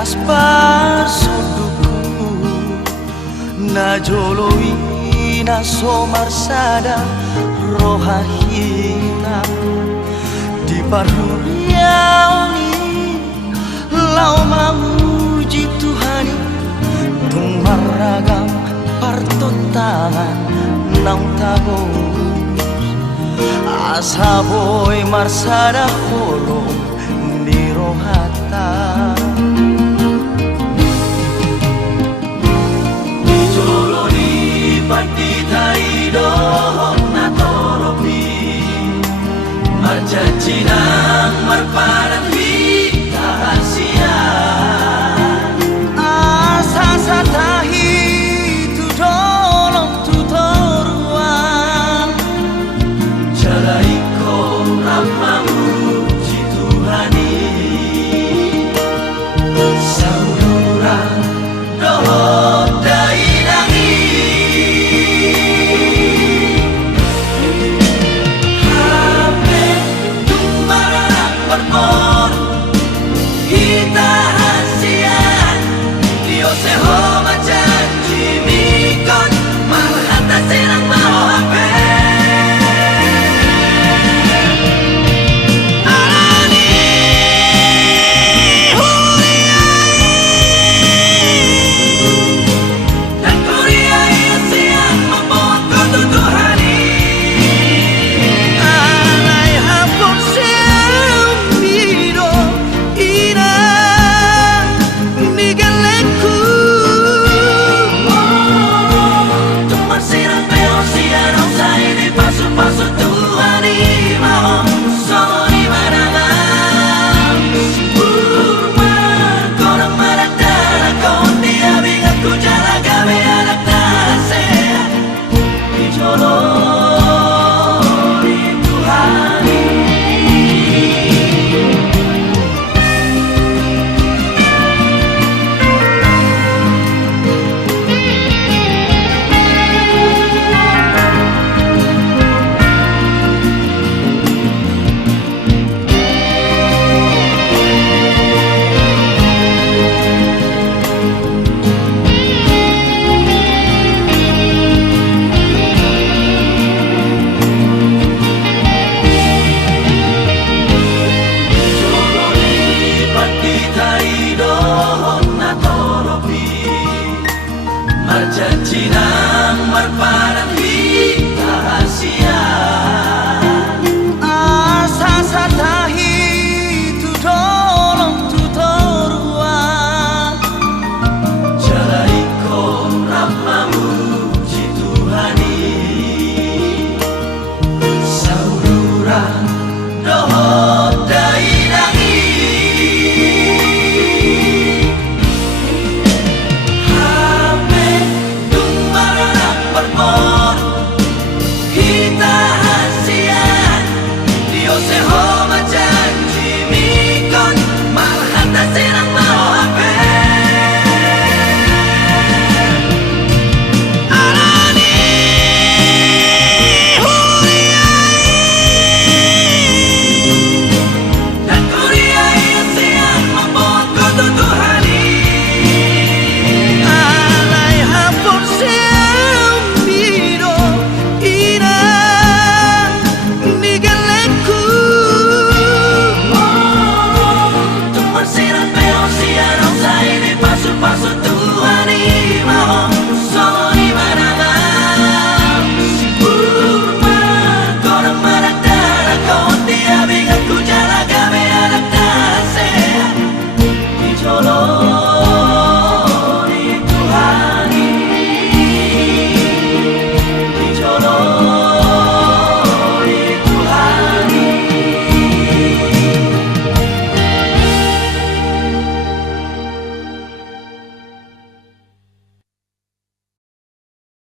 teras parsoduku na joloi na somarsada roha hitam di parhuriauni lau memuji Tuhani tung maragam partotangan nang tabos asaboy marsada holong di rohata di joloni pandita idoh na toropi marjanjinang marpadan hita hasia asa satahi tu dolong tu toruan jalai ko ramamu ji Tuhani saudara doh dai dangi hape tumbarang bermor kita hasian Dio seho majanji mikon marhata serang mau hape marjanjinang marpadan hita hasia asa satahi tu dolong tu toruan jalai ko ramamu ji Tuhani saudara doh dai dangi bermor kita